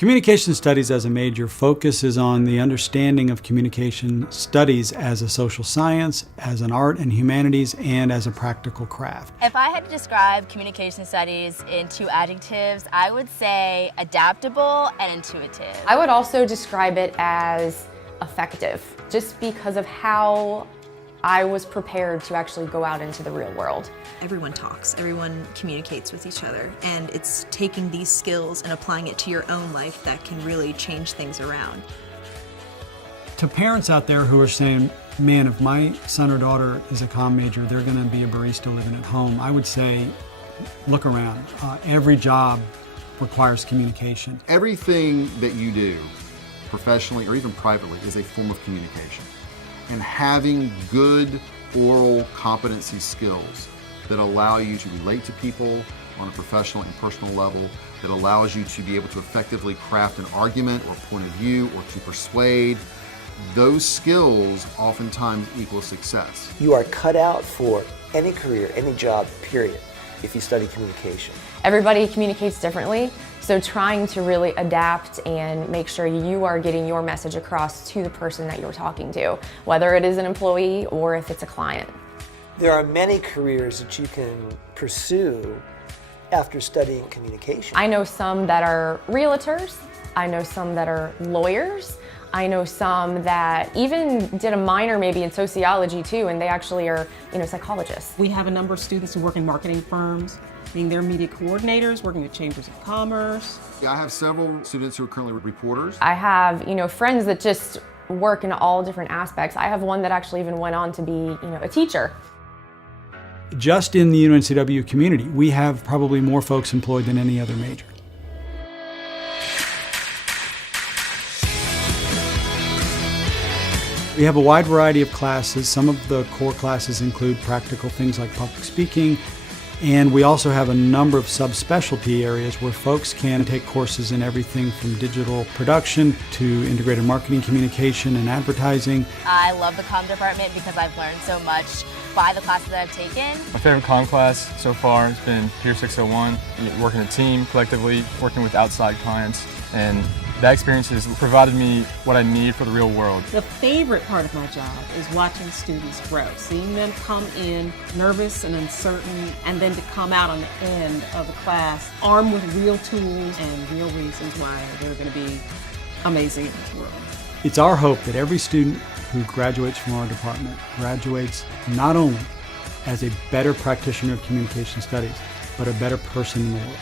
Communication studies as a major focuses on the understanding of communication studies as a social science, as an art and humanities, and as a practical craft. If I had to describe communication studies in 2 adjectives, I would say adaptable and intuitive. I would also describe it as effective, just because of how I was prepared to actually go out into the real world. Everyone talks, everyone communicates with each other, and it's taking these skills and applying it to your own life that can really change things around. To parents out there who are saying, man, if my son or daughter is a comm major, they're going to be a barista living at home, I would say, look around. Every job requires communication. Everything that you do, professionally or even privately, is a form of communication. And having good oral competency skills that allow you to relate to people on a professional and personal level, that allows you to be able to effectively craft an argument or point of view or to persuade, those skills oftentimes equal success. You are cut out for any career, any job, period, if you study communication. Everybody communicates differently, so trying to really adapt and make sure you are getting your message across to the person that you're talking to, whether it is an employee or if it's a client. There are many careers that you can pursue after studying communication. I know some that are realtors, I know some that are lawyers, I know some that even did a minor maybe in sociology too, and they actually are, psychologists. We have a number of students who work in marketing firms, being their media coordinators, working with chambers of commerce. I have several students who are currently reporters. I have, friends that just work in all different aspects. I have one that actually even went on to be, a teacher. Just in the UNCW community, we have probably more folks employed than any other major. We have a wide variety of classes. Some of the core classes include practical things like public speaking, and we also have a number of subspecialty areas where folks can take courses in everything from digital production to integrated marketing, communication, and advertising. I love the comm department because I've learned so much by the classes that I've taken. My favorite comm class so far has been Peer 601, working a team collectively, working with outside clients, and that experience has provided me what I need for the real world. The favorite part of my job is watching students grow, seeing them come in nervous and uncertain, and then to come out on the end of the class armed with real tools and real reasons why they're going to be amazing in this world. It's our hope that every student who graduates from our department graduates not only as a better practitioner of communication studies, but a better person in the world.